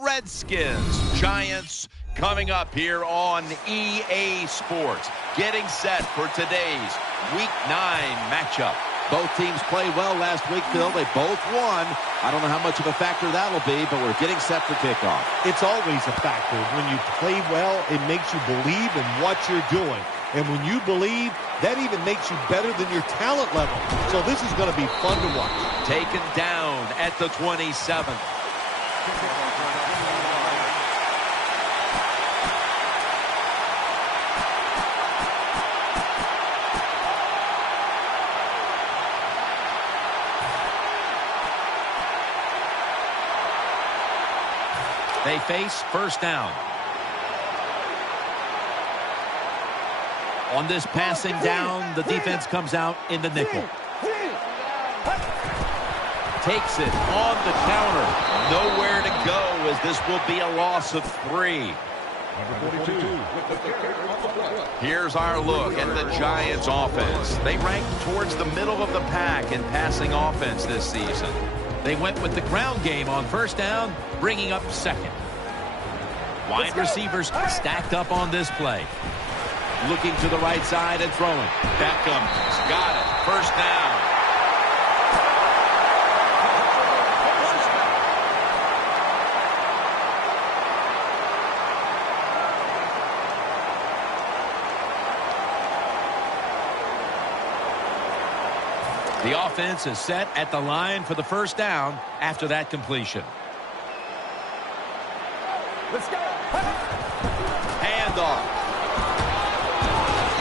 Redskins. Giants coming up here on EA Sports. Getting set for today's Week 9 matchup. Both teams played well last week, Phil. They both won. I don't know how much of a factor that'll be, but we're getting set for kickoff. It's always a factor. When you play well, it makes you believe in what you're doing. And when you believe, that even makes you better than your talent level. So this is going to be fun to watch. Taken down at the 27th. They face first down. On this passing down, the defense comes out in the nickel. Takes it on the counter. Nowhere to go as this will be a loss of 3. Here's our look at the Giants offense. They rank towards the middle of the pack in passing offense this season. They went with the ground game on first down, bringing up second. Wide receivers stacked up on this play. Looking to the right side and throwing. Beckham's got it. First down. The offense is set at the line for the first down after that completion. Let's go. Handoff.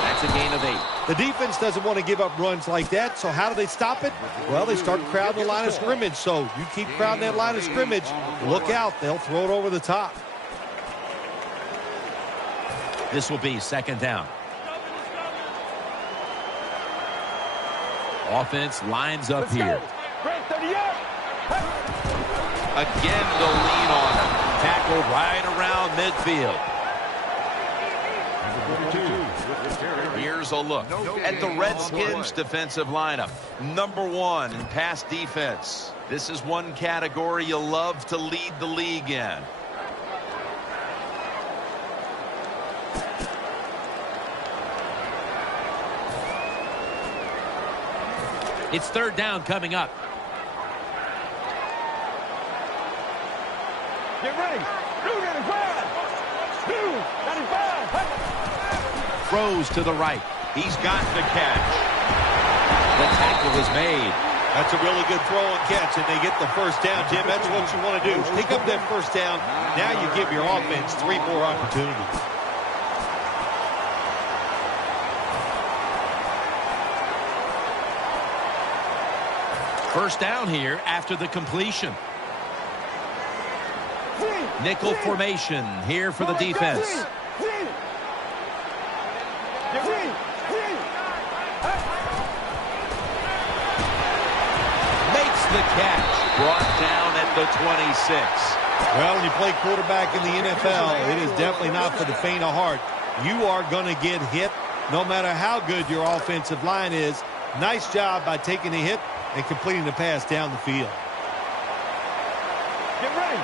That's a gain of 8. The defense doesn't want to give up runs like that, so how do they stop it? Well, they start crowding the line of scrimmage, so you keep crowding that line of scrimmage, look out, they'll throw it over the top. This will be second down. Offense lines up here. Again, the lean on him. Tackled right around midfield. Here's a look at the Redskins defensive lineup. Number 1 in pass defense. This is one category you love to lead the league in. It's third down coming up. Get ready. Throws to the right. He's got the catch. The tackle is made. That's a really good throw and catch, and they get the first down, Jim. That's what you want to do. Pick up that first down. Now you give your offense 3 more opportunities. First down here after the completion. Nickel formation here for the defense. Makes the catch. Brought down at the 26. Well, when you play quarterback in the NFL, it is definitely not for the faint of heart. You are going to get hit no matter how good your offensive line is. Nice job by taking the hit and completing the pass down the field. Get ready.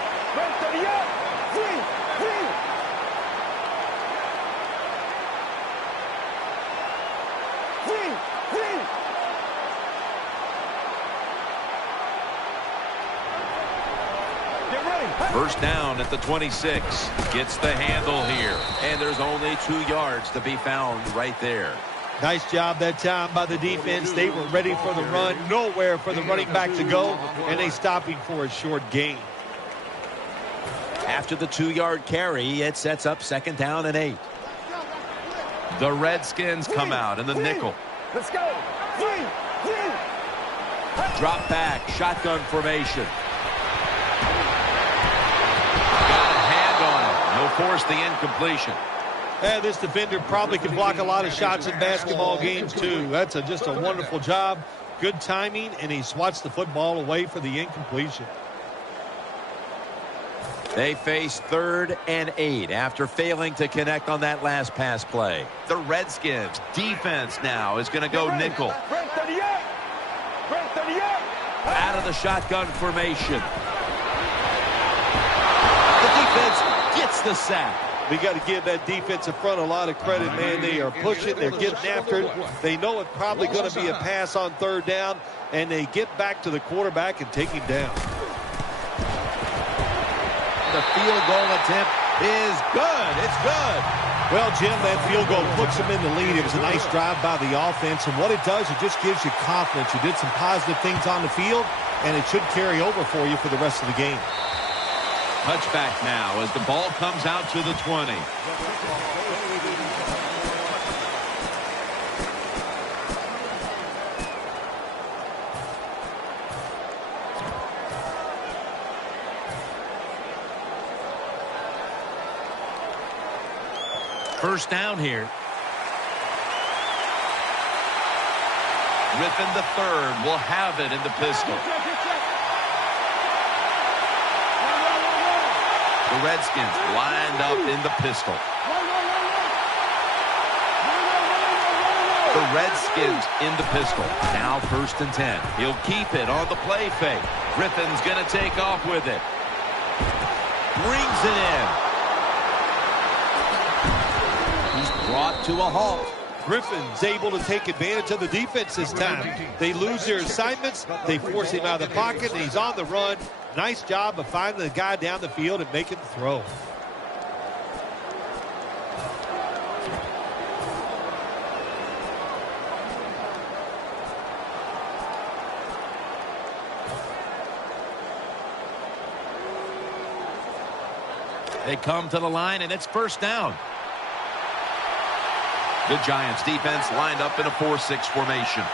First down at the 26. Gets the handle here. And there's only 2 yards to be found right there. Nice job that time by the defense. They were ready for the run. Nowhere for the running back to go. And they stopped him for a short gain. After the 2-yard carry, it sets up second down and 8. The Redskins come out in the nickel. Let's go. Drop back. Shotgun formation. Got a hand on it. He'll force the incompletion. This defender probably can block a lot of shots in basketball games, too. That's just a wonderful job. Good timing, and he swats the football away for the incompletion. They face 3rd and 8 after failing to connect on that last pass play. The Redskins defense now is going to go nickel. Out of the shotgun formation. The the sack. We got to give that defensive front a lot of credit, man. They are pushing. They're getting after it. They know it's probably going to be a pass on third down, and they get back to the quarterback and take him down. The field goal attempt is good. It's good. Well, Jim, that field goal puts them in the lead. It was a nice drive by the offense, and what it does, it just gives you confidence. You did some positive things on the field, and it should carry over for you for the rest of the game. Touchback now as the ball comes out to the 20. First down here. Griffin III will have it in the pistol. The Redskins lined up in the pistol. The Redskins in the pistol. Now 1st and 10. He'll keep it on the play fake. Griffin's going to take off with it. Brings it in. He's brought to a halt. Griffin's able to take advantage of the defense this time. They lose their assignments. They force him out of the pocket, and he's on the run. Nice job of finding the guy down the field and making the throw. They come to the line, and it's first down. The Giants defense lined up in a 4-6 formation.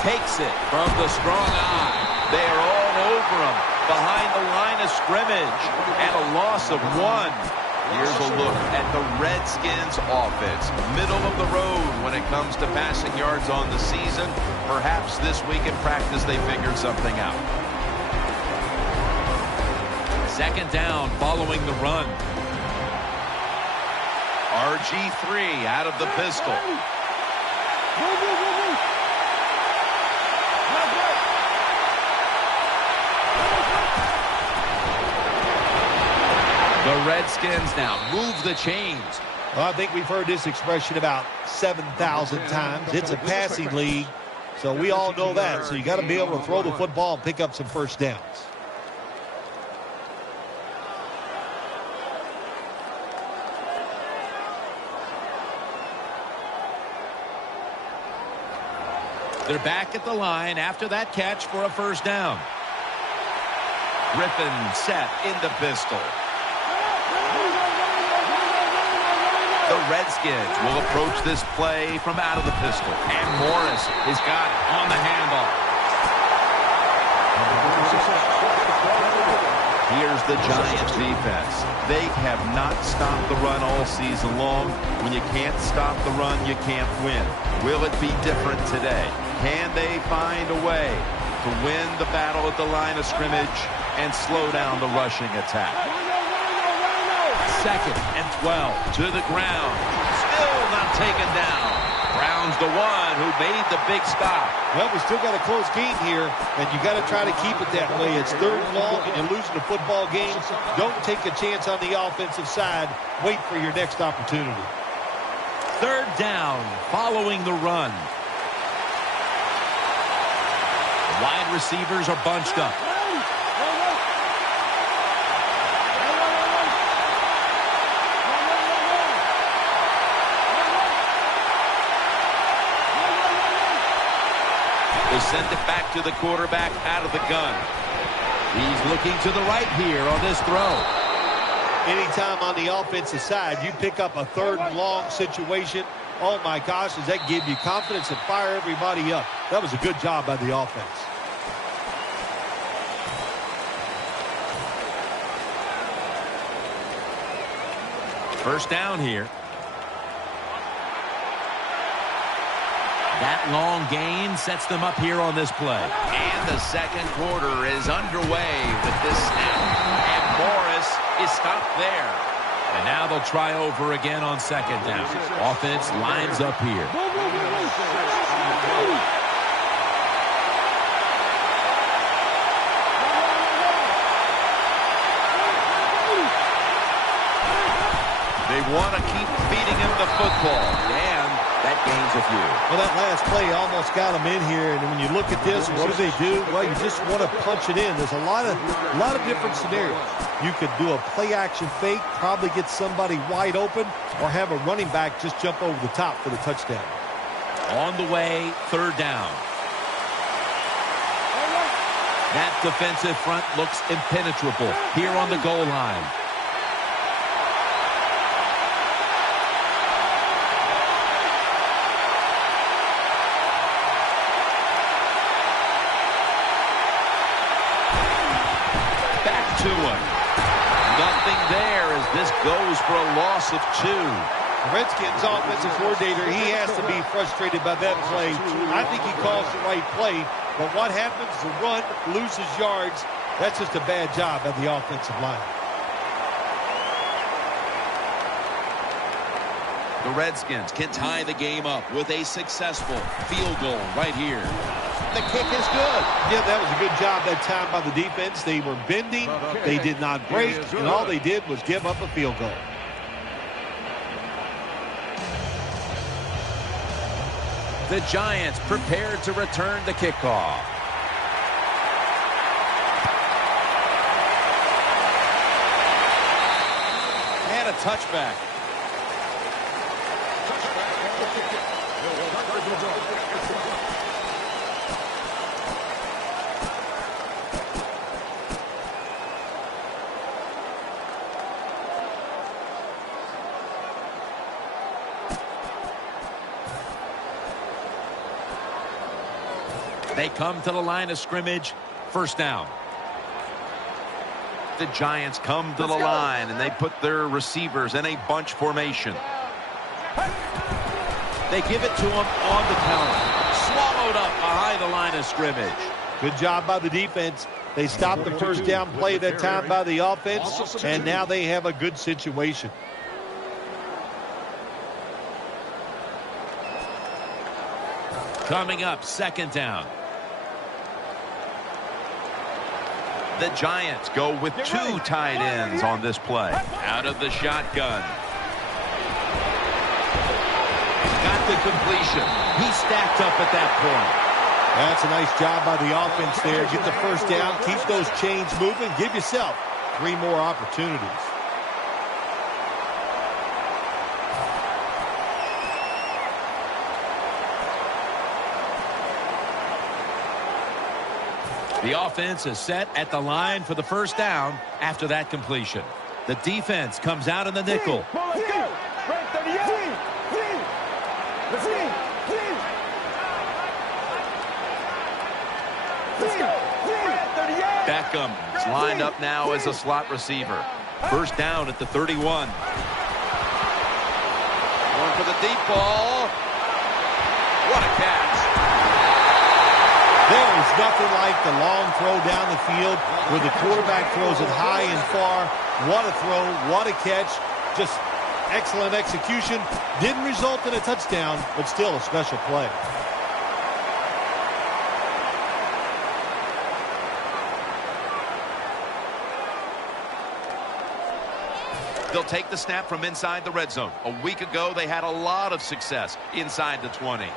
Takes it from the strong eye. They are all over him behind the line of scrimmage, and a loss of 1. Here's a look at the Redskins offense. Middle of the road when it comes to passing yards on the season. Perhaps this week in practice they figured something out. Second down following the run. RG3 out of the pistol. The Redskins now move the chains. Well, I think we've heard this expression about 7,000 times. It's a passing league, so we all know that. So you got to be able to throw the football and pick up some first downs. They're back at the line after that catch for a first down. Griffin set in the pistol. The Redskins will approach this play from out of the pistol. And Morris has got it on the handoff. Here's the Giants defense. They have not stopped the run all season long. When you can't stop the run, you can't win. Will it be different today? Can they find a way to win the battle at the line of scrimmage and slow down the rushing attack? 2nd and 12 to the ground. Still not taken down. Brown's the one who made the big stop. Well, we still got a close game here, and you got to try to keep it that way. It's 3rd and long, and you're losing a football game. Don't take a chance on the offensive side. Wait for your next opportunity. 3rd down following the run. Wide receivers are bunched up. They send it back to the quarterback out of the gun. He's looking to the right here on this throw. Anytime on the offensive side, you pick up a 3rd and long situation, oh my gosh, does that give you confidence and fire everybody up? That was a good job by the offense. First down here. That long gain sets them up here on this play. And the second quarter is underway with this snap. And Morris is stopped there. And now they'll try over again on 2nd down. Offense lines up here. They want to keep feeding him the football. And that gains a few. Well, that last play almost got them in here. And when you look at this, what do? Well, you just want to punch it in. There's a lot of different scenarios. You could do a play-action fake, probably get somebody wide open, or have a running back just jump over the top for the touchdown. On the way, third down. That defensive front looks impenetrable here on the goal line. Back to him. Nothing there as this goes for a loss of 2. The Redskins offensive coordinator, he has to be frustrated by that play. I think he calls the right play, but what happens? The run loses yards. That's just a bad job by the offensive line. The Redskins can tie the game up with a successful field goal right here. The kick is good. Yeah, that was a good job that time by the defense. They were bending. They did not break, and all they did was give up a field goal. The Giants prepared to return the kickoff. And a touchback. They come to the line of scrimmage. First down. The Giants come to the line, and they put their receivers in a bunch formation. They give it to him on the counter. Swallowed up behind the line of scrimmage. Good job by the defense. They stopped the first down play that time by the offense, and now they have a good situation. Coming up, second down. The Giants go with 2 tight ends on this play. Out of the shotgun. Got the completion. He stacked up at that point. That's a nice job by the offense there. Get the first down, keep those chains moving, give yourself 3 more opportunities. The offense is set at the line for the first down after that completion. The defense comes out in the nickel. Beckham is lined up now as a slot receiver. First down at the 31. Going for the deep ball. What a catch. There is nothing like the long throw down the field where the quarterback throws it high and far. What a throw, what a catch. Just excellent execution. Didn't result in a touchdown, but still a special play. They'll take the snap from inside the red zone. A week ago, they had a lot of success inside the 20.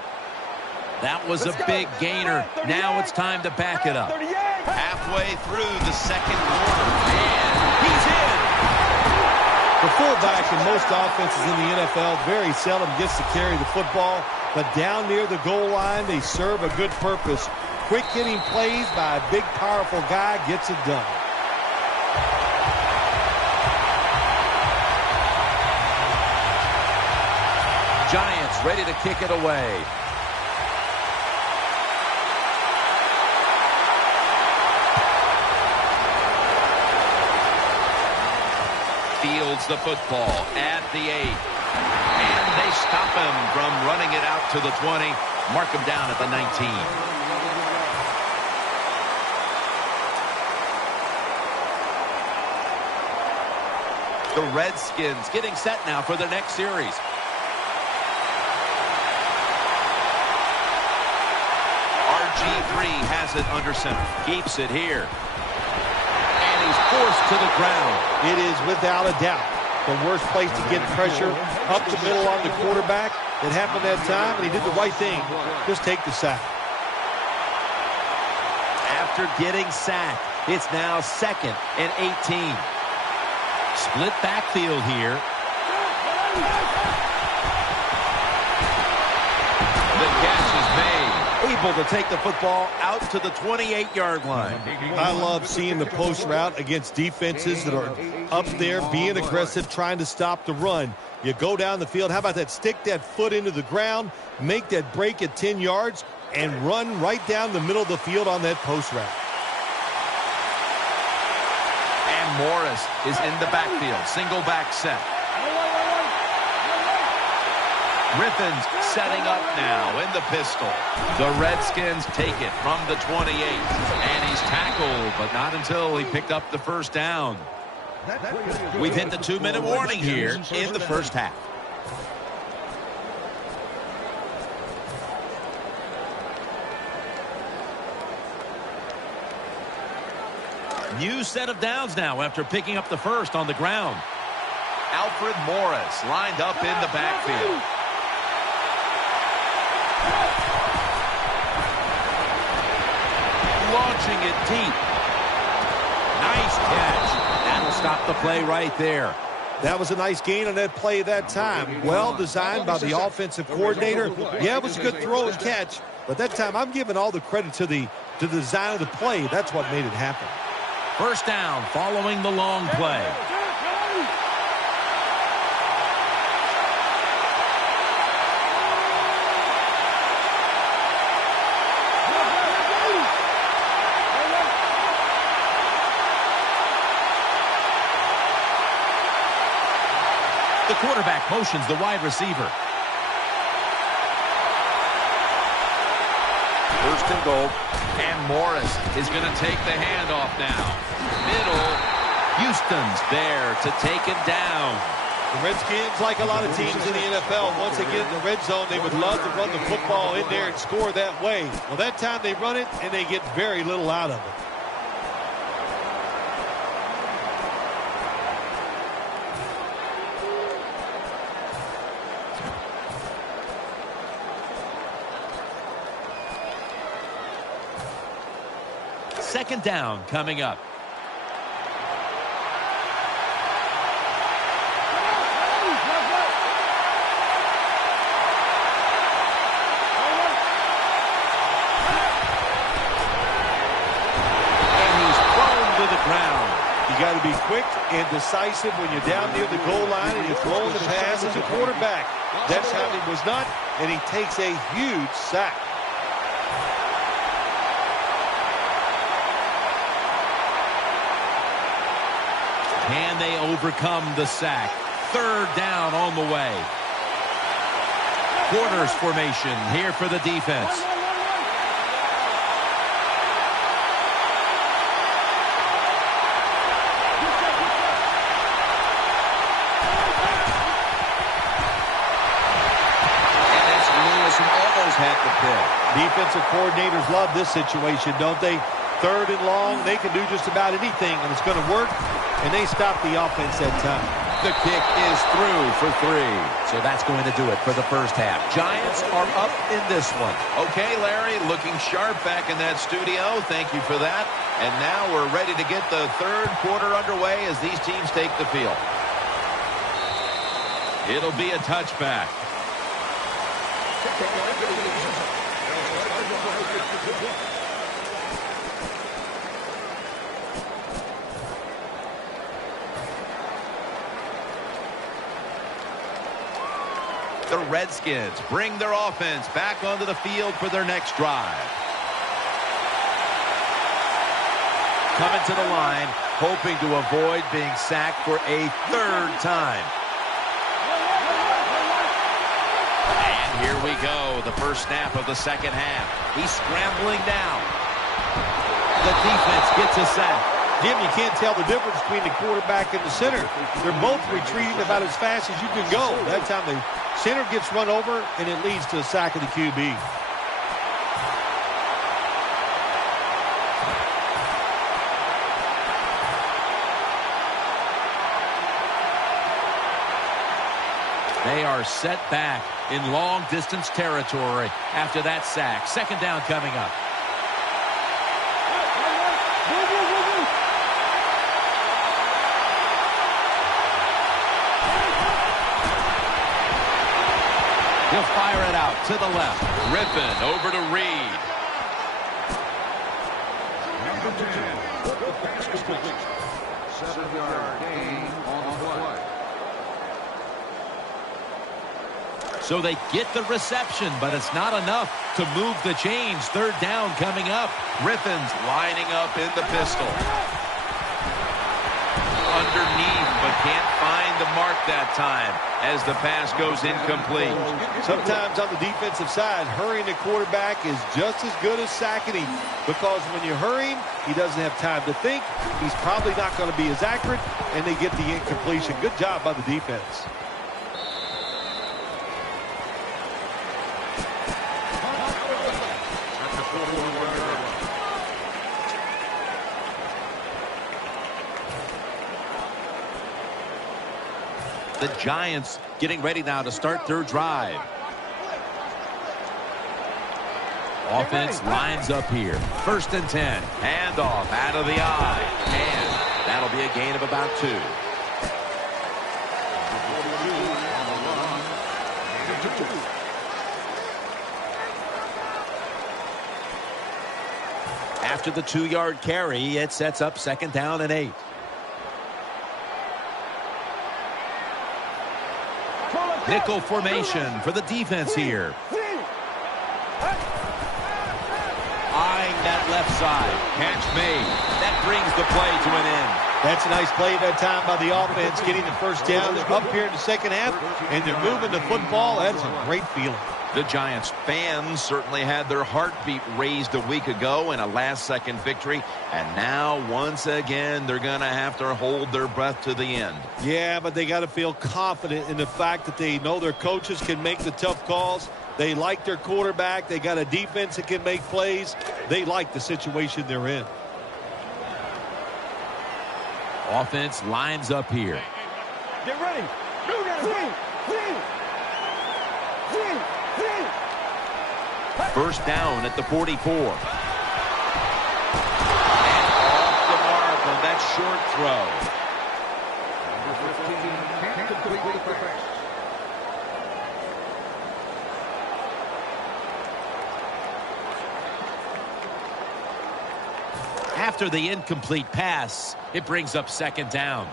That was a big gainer. Now it's time to back it up. Halfway through the second quarter, and he's in. The fullback in most offenses in the NFL very seldom gets to carry the football, but down near the goal line, they serve a good purpose. Quick hitting plays by a big, powerful guy gets it done. Giants ready to kick it away. Fields the football at the 8. And they stop him from running it out to the 20. Mark him down at the 19. The Redskins getting set now for their next series. RG3 has it under center. Keeps it here. And he's forced to the ground. It is without a doubt the worst place to get pressure up the middle on the quarterback. It happened that time, and he did the right thing. Just take the sack. After getting sacked, it's now 2nd and 18. Split backfield here. The catch is made. Able to take the football out to the 28-yard line. I love seeing the post route against defenses that are up there, being aggressive, trying to stop the run. You go down the field. How about that? Stick that foot into the ground, make that break at 10 yards, and run right down the middle of the field on that post route. And Morris is in the backfield. Single back set. Griffins setting up now in the pistol. The Redskins take it from the 28. And he's tackled, but not until he picked up the first down. We've hit the 2-minute warning here in the first half. New set of downs now after picking up the first on the ground. Alfred Morris lined up in the backfield. Launching it deep. Nice catch. That'll stop the play right there. That was a nice gain on that play that time. Well designed by the offensive coordinator. Yeah, it was a good throw and catch, but that time I'm giving all the credit to the design of the play. That's what made it happen. First down following the long play. The quarterback motions the wide receiver. First and goal. And Morris is going to take the handoff now. Middle. Houston's there to take it down. The Redskins, like a lot of teams in the NFL, once they get in the red zone, they would love to run the football in there and score that way. Well, that time they run it, and they get very little out of it. Second down coming up. You got to be quick and decisive when you're down near the goal line and you're throwing the pass as a quarterback. That's how he was not, and he takes a huge sack. Can they overcome the sack? Third down on the way. Quarters formation here for the defense. Had the pick. Defensive coordinators love this situation, don't they? Third and long, they can do just about anything, and it's going to work, and they stop the offense that time. The kick is through for 3. So that's going to do it for the first half. Giants are up in this one. Okay, Larry, looking sharp back in that studio. Thank you for that. And now we're ready to get the third quarter underway as these teams take the field. It'll be a touchback. The Redskins bring their offense back onto the field for their next drive. Coming to the line, hoping to avoid being sacked for a third time. And here we go, the first snap of the second half. He's scrambling down. The defense gets a sack. Jim, you can't tell the difference between the quarterback and the center. They're both retreating about as fast as you can go. That time the center gets run over, and it leads to a sack of the QB. They are set back in long-distance territory after that sack. Second down coming up. He'll fire it out to the left. Rippon over to Reed. Number 10. 7-yard gain on the play. So they get the reception, but it's not enough to move the chains. Third down coming up. Rippon's lining up in the pistol. Underneath, but can't find the mark that time as the pass goes incomplete. Sometimes on the defensive side, hurrying the quarterback is just as good as sacking him, because when you hurry him, he doesn't have time to think. He's probably not going to be as accurate, and they get the incompletion. Good job by the defense. The Giants getting ready now to start their drive. Offense lines up here. First and 10. Handoff out of the eye. And that'll be a gain of about 2. After the 2-yard carry, it sets up second down and 8. Nickel formation for the defense here. Eyeing that left side. Catch made. That brings the play to an end. That's a nice play that time by the offense, getting the first down. They're up here in the second half, and they're moving the football. That is a great feeling. The Giants fans certainly had their heartbeat raised a week ago in a last-second victory. And now, once again, they're going to have to hold their breath to the end. Yeah, but they got to feel confident in the fact that they know their coaches can make the tough calls. They like their quarterback. They got a defense that can make plays. They like the situation they're in. Offense lines up here. Get ready. First down at the 44. And off the mark on that short throw. Number 15 can't complete the pass. After the incomplete pass, it brings up second down.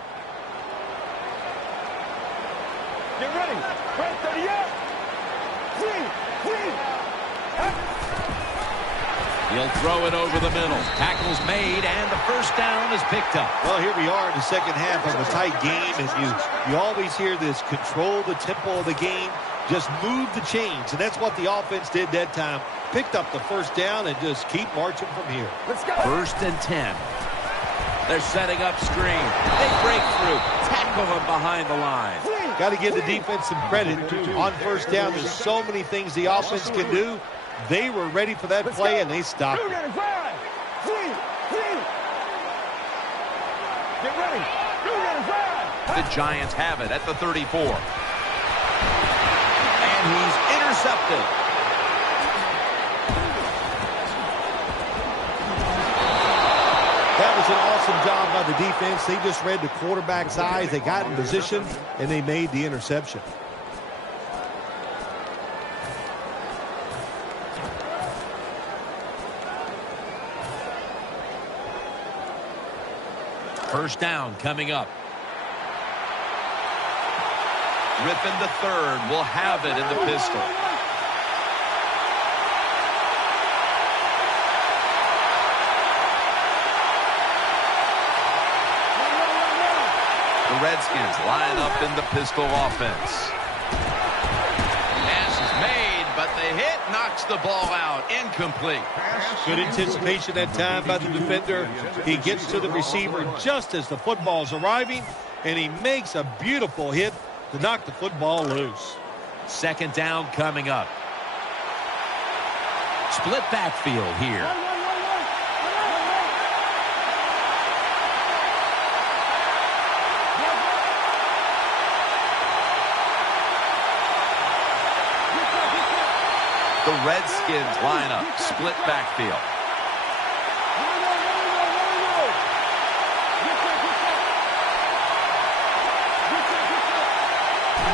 Get ready. Press 30 up. He'll throw it over the middle. Tackle's made, and the first down is picked up. Well, here we are in the second half of a tight game, and you always hear this: control the tempo of the game, just move the chains, and that's what the offense did that time. Picked up the first down and just keep marching from here. Let's go. First and 10. They're setting up screen. They break through. Tackle him behind the line. Got to give the defense some credit. On first down, there's so many things the offense can do. They were ready for that play, and they stopped it. Get ready. The Giants have it at the 34. And he's intercepted. That was an awesome job by the defense. They just read the quarterback's eyes. They got in position, and they made the interception. First down coming up. Rippon the third will have it in the pistol. The Redskins line up in the pistol offense. Pass is made, but the hit knocks the ball out. Incomplete. Good anticipation that time by the defender. He gets to the receiver just as the football's arriving, and he makes a beautiful hit to knock the football loose. Second down coming up. Split backfield here. The Redskins line up, split backfield.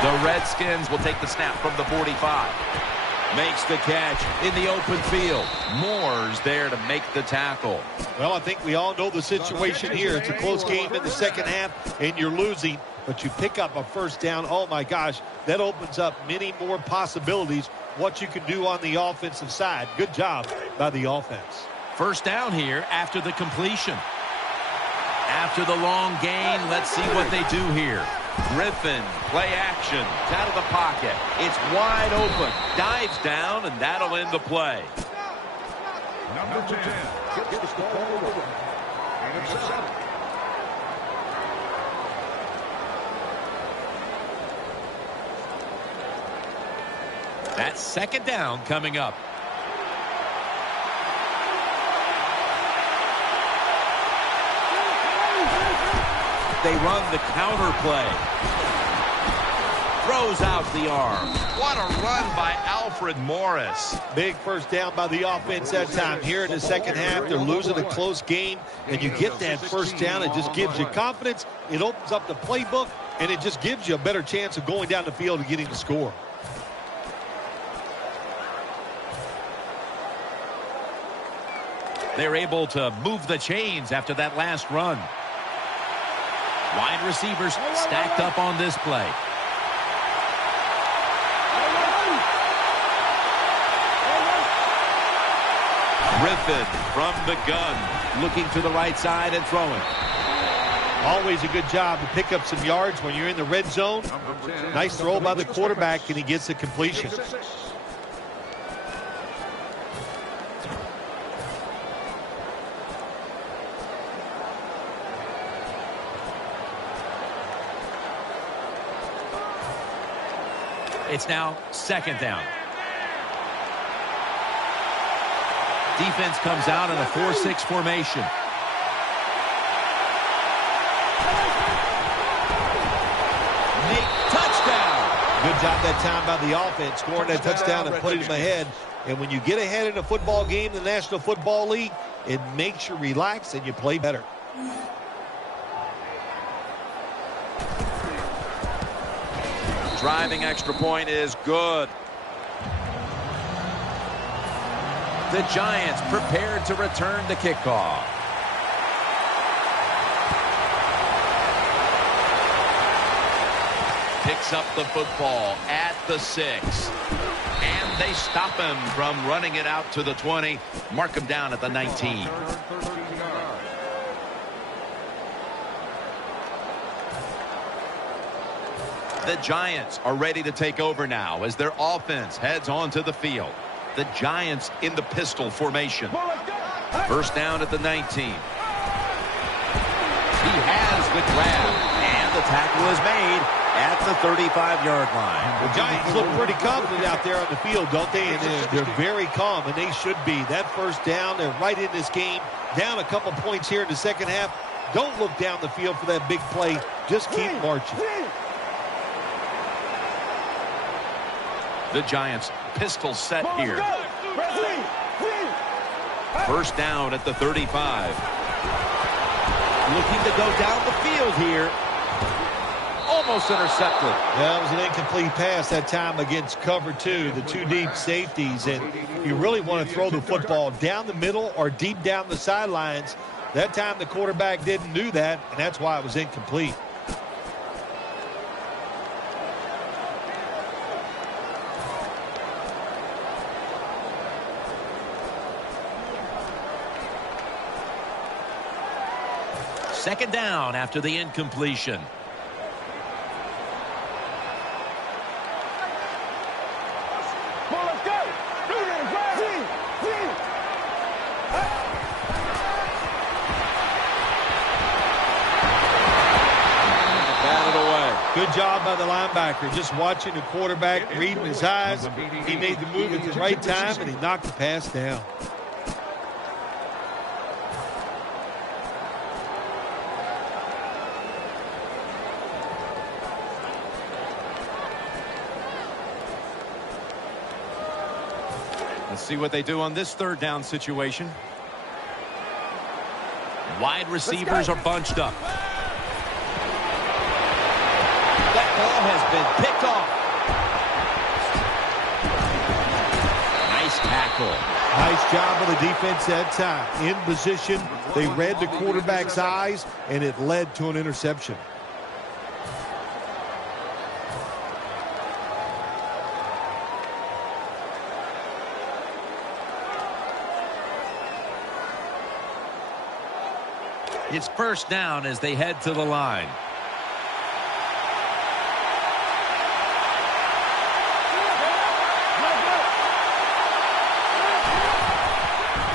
The Redskins will take the snap from the 45. Makes the catch in the open field. Moore's there to make the tackle. Well, I think we all know the situation here. It's a close game in the second half, and you're losing, but you pick up a first down. Oh, my gosh, that opens up many more possibilities, what you can do on the offensive side. Good job by the offense. First down here after the completion. After the long gain, let's see what they do here. Griffin, play action, out of the pocket. It's wide open, dives down, and that'll end the play. Number 10 gets the ball over. And it's a set. That's second down coming up. They run the counter play. Throws out the arm. What a run by Alfred Morris. Big first down by the offense that time. Here in the second half, they're losing a close game, and you get that first down. It just gives you confidence. It opens up the playbook, and it just gives you a better chance of going down the field and getting the score. They're able to move the chains after that last run. Wide receivers stacked up on this play. Griffin from the gun. Looking to the right side and throwing. Always a good job to pick up some yards when you're in the red zone. Nice throw by the quarterback, and he gets the completion. It's now second down. Defense comes out in a 4-6 formation. Touchdown! Good job that time by the offense, scoring that touchdown and putting them ahead. And when you get ahead in a football game, the National Football League, it makes you relax and you play better. Driving extra point is good. The Giants prepared to return the kickoff. Picks up the football at the 6. And they stop him from running it out to the 20. Mark him down at the 19. The Giants are ready to take over now as their offense heads onto the field. The Giants in the pistol formation. First down at the 19. He has the grab, and the tackle is made at the 35-yard line. The Giants look pretty confident out there on the field, don't they? And they're very calm, and they should be. That first down, they're right in this game. Down a couple points here in the second half. Don't look down the field for that big play. Just keep marching. The Giants pistol set here. First down at the 35. Looking to go down the field here. Almost intercepted. That was an incomplete pass that time against cover 2, the 2 deep safeties. And you really want to throw the football down the middle or deep down the sidelines. That time the quarterback didn't do that, and that's why it was incomplete. Second down after the incompletion. Good job by the linebacker. Just watching the quarterback, reading his eyes. He made the move at the right time, and he knocked the pass down. Let's see what they do on this third down situation. Wide receivers are bunched up. That ball has been picked off. Nice tackle. Nice job of the defense that time. In position, they read the quarterback's eyes, and it led to an interception. It's first down as they head to the line.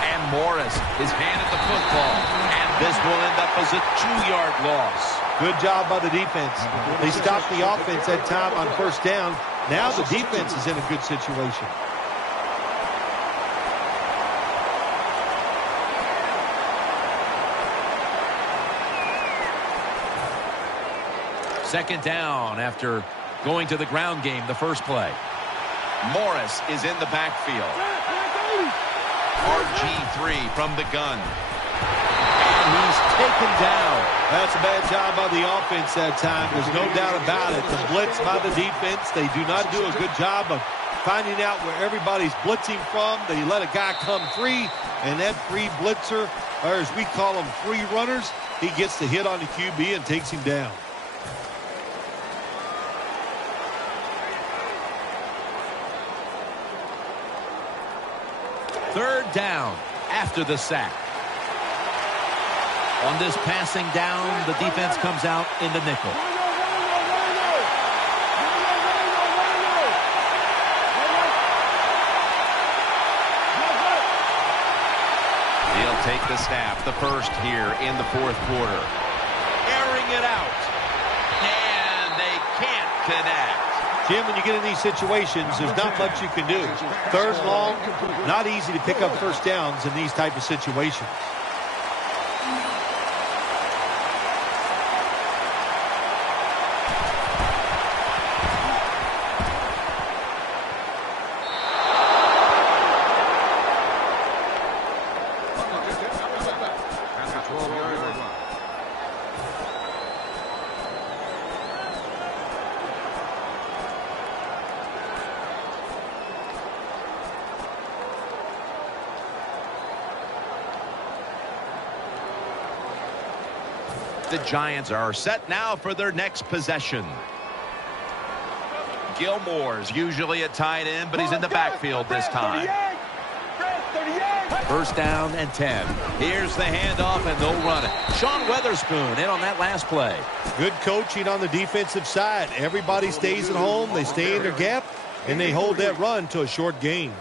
And Morris is handed the football. And this will end up as a 2-yard loss. Good job by the defense. They stopped the offense that time on first down. Now the defense is in a good situation. Second down after going to the ground game the first play. Morris is in the backfield. RG3 from the gun. And he's taken down. That's a bad job by the offense that time. There's no doubt about it. The blitz by the defense, they do not do a good job of finding out where everybody's blitzing from. They let a guy come free, and that free blitzer, or as we call them, free runners, he gets the hit on the QB and takes him down. Third down after the sack. On this passing down, the defense comes out in the nickel. He'll take the snap, the first here in the fourth quarter. Airing it out. And they can't connect. Jim, when you get in these situations, there's not much you can do. Third and long, not easy to pick up first downs in these type of situations. The Giants are set now for their next possession. Gilmore's usually a tight end, but he's in the backfield this time. First down and 10. Here's the handoff, and they'll run it. Sean Weatherspoon in on that last play. Good coaching on the defensive side. Everybody stays at home. They stay in their gap, and they hold that run to a short gain.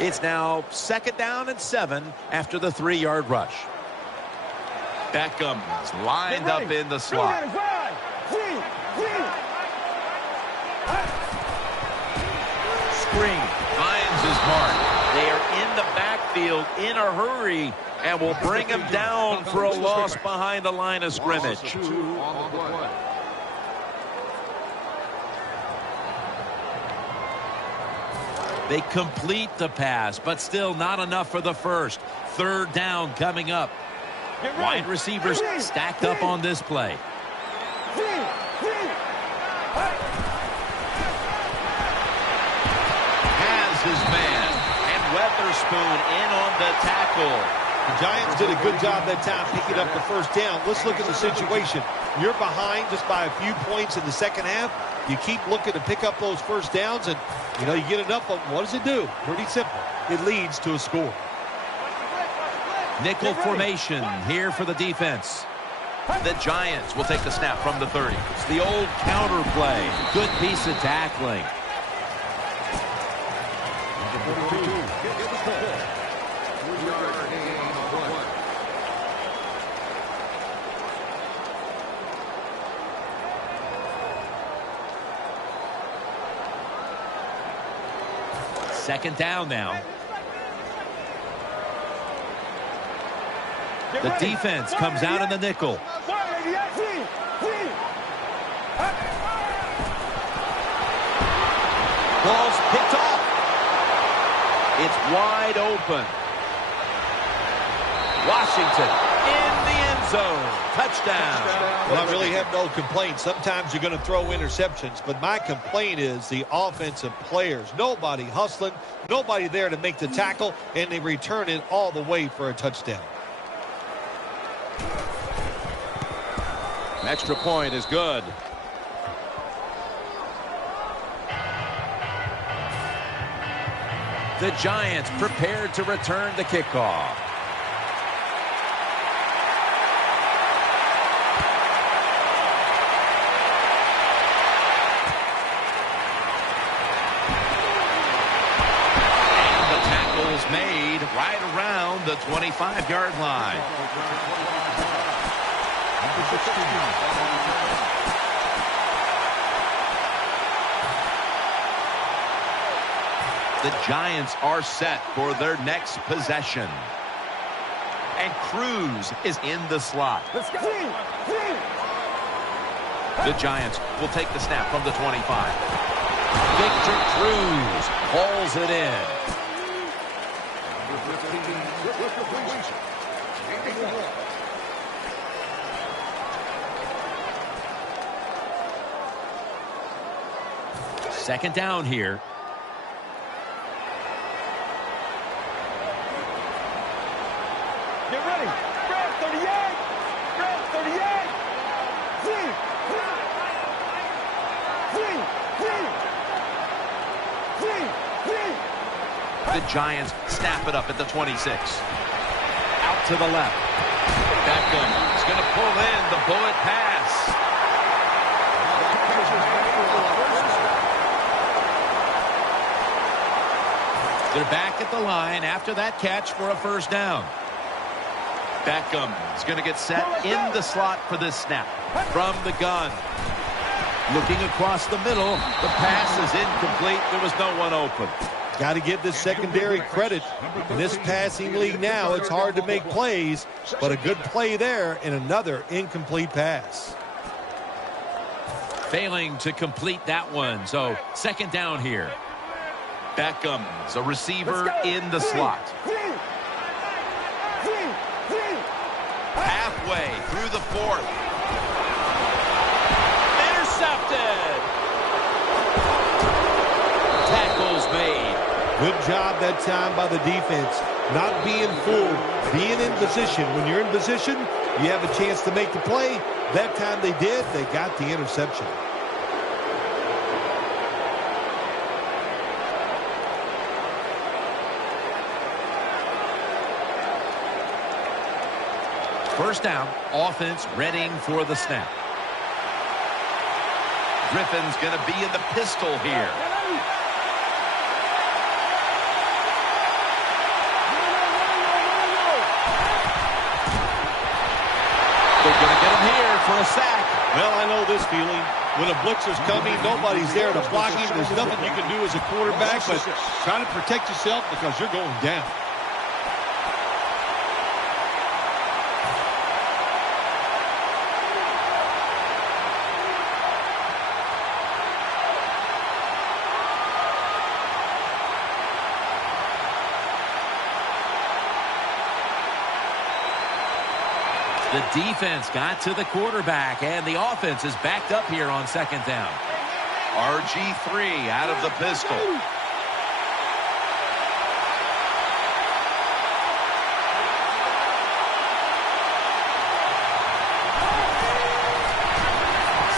It's now second down and 7 after the 3-yard rush. Beckham is lined up in the slot. Screen finds his mark. They are in the backfield in a hurry and will bring him down for a loss behind the line of scrimmage. They complete the pass, but still not enough for the first. Third down coming up. Wide receivers stacked up on this play. Has his man. And Weatherspoon in on the tackle. The Giants did a good job that time picking up the first down. Let's look at the situation. You're behind just by a few points in the second half. You keep looking to pick up those first downs, and, you know, you get enough of them. What does it do? Pretty simple. It leads to a score. Nickel formation here for the defense. The Giants will take the snap from the 30. It's the old counter play. Good piece of tackling. Second down now. The defense comes out in the nickel. Ball's picked off. It's wide open. Washington in the end zone. Touchdown. Well, I really have no complaints. Sometimes you're going to throw interceptions, but my complaint is the offensive players. Nobody hustling, nobody there to make the tackle, and they return it all the way for a touchdown. An extra point is good. The Giants prepared to return the kickoff. Made right around the 25-yard line. The Giants are set for their next possession. And Cruz is in the slot. Let's go. The Giants will take the snap from the 25. Victor Cruz hauls it in. Second down here. Get ready. Grab 38. Grab 38. Flee. Flee. Flee. Flee. Flee. The Giants snap it up at the 26. Out to the left. Beckham is going to pull in the bullet pass. They're back at the line after that catch for a first down. Beckham is going to get set in the slot for this snap. From the gun. Looking across the middle. The pass is incomplete. There was no one open. Got to give this secondary credit. In this passing league now, it's hard to make plays, but a good play there and another incomplete pass. Failing to complete that one. So second down here. Beckham's a receiver in the slot. Halfway through the fourth. Intercepted. Tackles made. Good job that time by the defense. Not being fooled, being in position. When you're in position, you have a chance to make the play. That time they did. They got the interception. First down, offense readying for the snap. Griffin's going to be in the pistol here. They're going to get him here for a sack. Well, I know this feeling. When a blitzer's coming, nobody's there to block him. There's nothing you can do as a quarterback but try to protect yourself because you're going down. The defense got to the quarterback, and the offense is backed up here on second down. RG3 out of the pistol.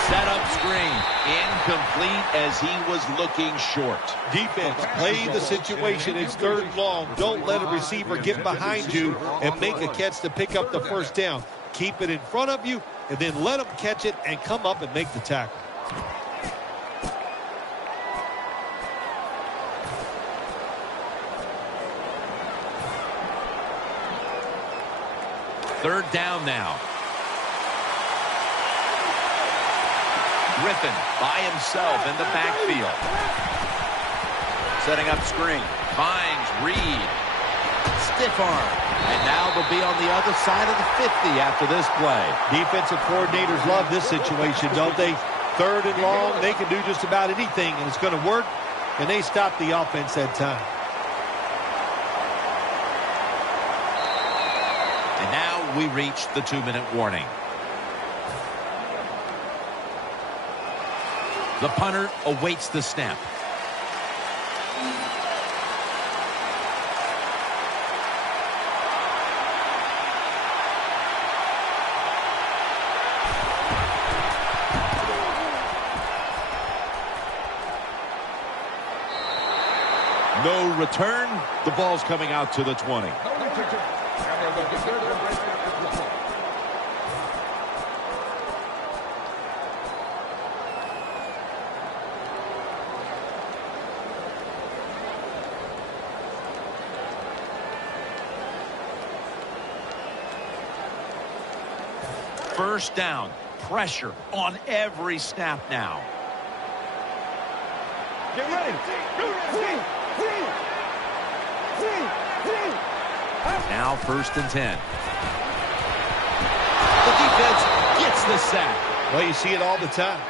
Set up screen. Incomplete as he was looking short. Defense, play the situation. It's third and long. Don't let a receiver get behind you and make a catch to pick up the first down. Keep it in front of you, and then let them catch it and come up and make the tackle. Third down now. Griffin by himself in the backfield. Setting up screen. Finds Reed. Stiff arm. And now they'll be on the other side of the 50 after this play. Defensive coordinators love this situation, don't they? Third and long, they can do just about anything, and it's going to work and they stopped the offense that time. And now we reach the 2-minute warning. The punter awaits the snap. No return. The ball's coming out to the 20. First down. Pressure on every snap now. Get ready. Now 1st and 10. The defense gets the sack. Well, you see it all the time.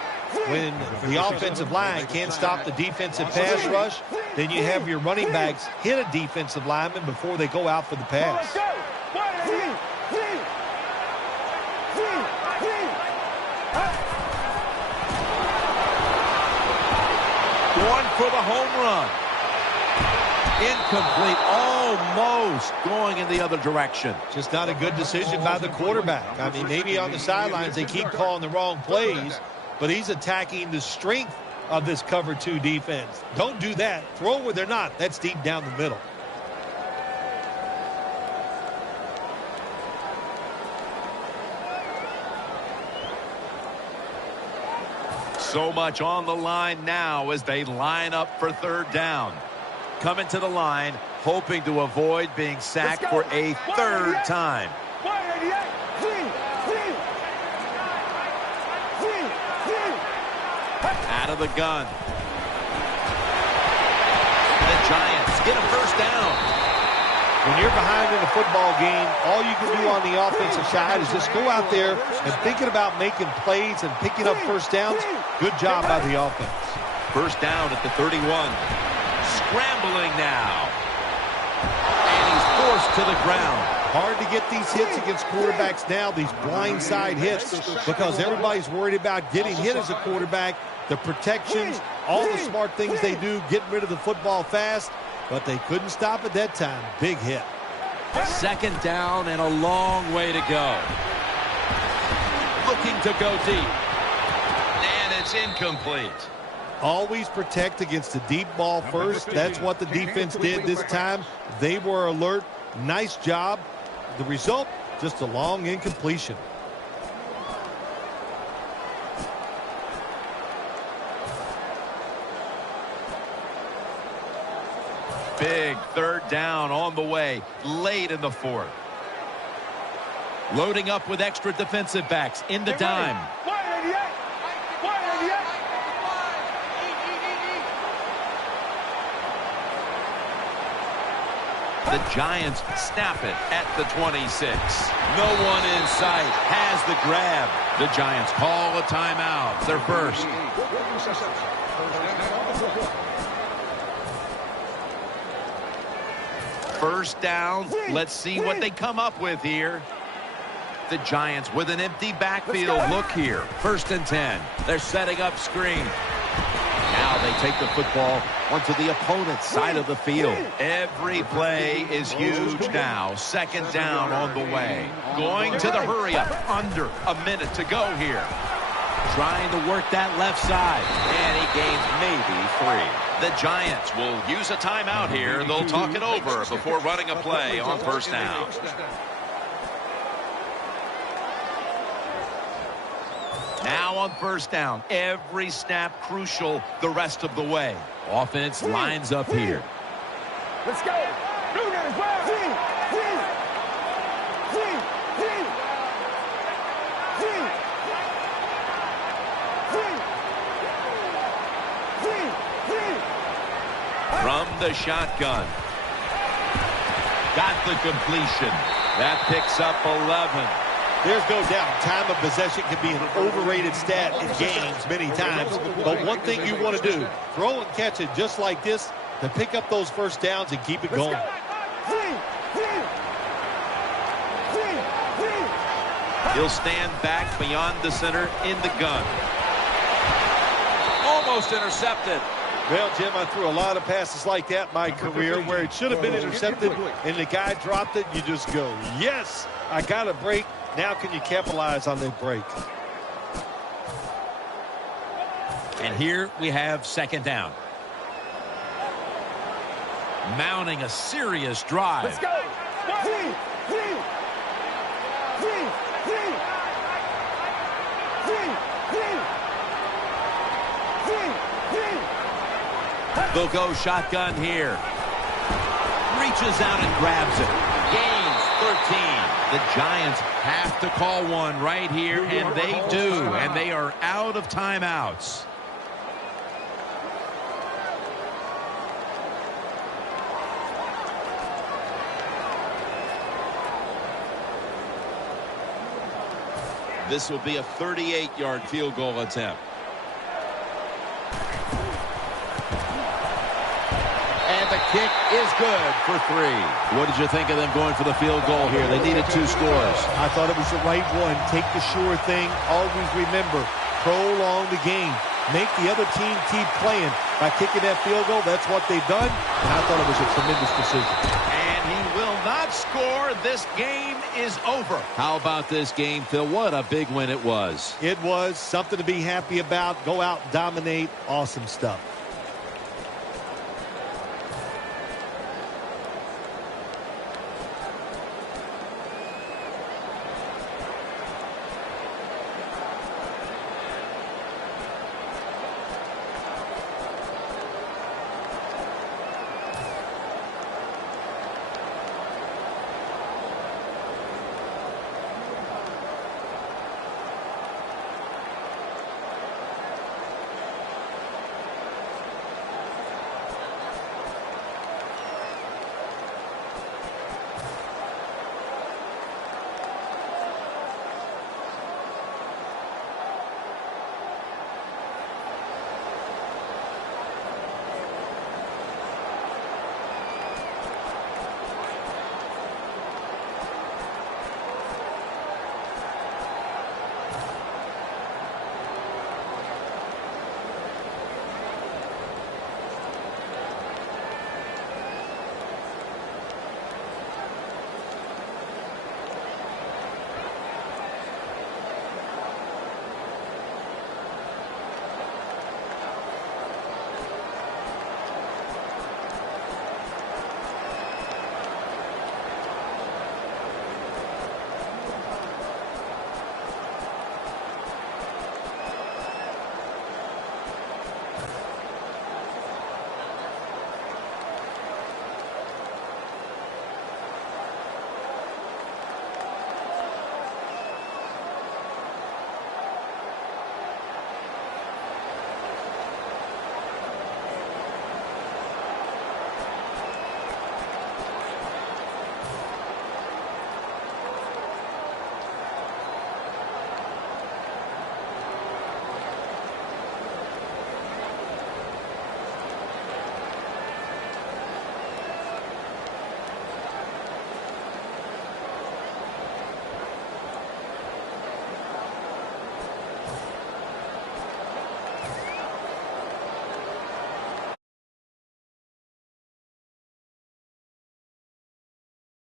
When the offensive line can't stop the defensive pass rush, then you have your running backs hit a defensive lineman before they go out for the pass. Going for the home run. Incomplete, almost going in the other direction. Just not a good decision by the quarterback. I mean, maybe on the sidelines they keep calling the wrong plays, but he's attacking the strength of this cover 2 defense. Don't do that. Throw where they're not. That's deep down the middle. So much on the line now as they line up for 3rd down. Coming to the line, hoping to avoid being sacked for a 3rd time. Out of the gun. The Giants get a 1st down. When you're behind in a football game, all you can do on the offensive side is just go out there and thinking about making plays and picking up 1st downs. Good job by the offense. 1st down at the 31. Scrambling now. And he's forced to the ground. Hard to get these hits against quarterbacks now, these blindside hits, because everybody's worried about getting hit as a quarterback, the protections, all the smart things they do, getting rid of the football fast, but they couldn't stop it that time. Big hit. 2nd down and a long way to go. Looking to go deep. And it's incomplete. Always protect against the deep ball first. That's what the defense did this time. They were alert. Nice job. The result, just a long incompletion. Big 3rd down on the way, late in the 4th. Loading up with extra defensive backs in the dime. The Giants snap it at the 26. No one in sight has the grab. The Giants call a timeout. Their first. First down. Let's see what they come up with here. The Giants with an empty backfield. Look here. 1st and 10. They're setting up screen. Now they take the football onto the opponent's side of the field. Every play is huge now. 2nd down on the way. Going to the hurry up. Under a minute to go here. Trying to work that left side. And he gains maybe 3. The Giants will use a timeout here. They'll talk it over before running a play on 1st down. Now on 1st down, every snap crucial the rest of the way. Offense lines up here. Let's go. From the shotgun. Got the completion. That picks up 11. There's no doubt time of possession can be an overrated stat in games many times. But one thing you want to do, throw and catch it just like this to pick up those first downs and keep it going. He'll stand back beyond the center in the gun. Almost intercepted. Well, Jim, I threw a lot of passes like that in my career where it should have been intercepted, and the guy dropped it. You just go, yes, I got a break. Now can you capitalize on that break? And here we have second down. Mounting a serious drive. Let's go. They'll go shotgun here. Reaches out and grabs it. Gains 13. The Giants have to call one right here, and they do. And they are out of timeouts. This will be a 38-yard field goal attempt. And the kick is good for 3. What did you think of them going for the field goal here? They needed 2 scores. I thought it was the right one. Take the sure thing. Always remember, prolong the game. Make the other team keep playing. By kicking that field goal, that's what they've done. And I thought it was a tremendous decision. And he will not score. This game is over. How about this game, Phil? What a big win it was. It was something to be happy about. Go out, dominate. Awesome stuff.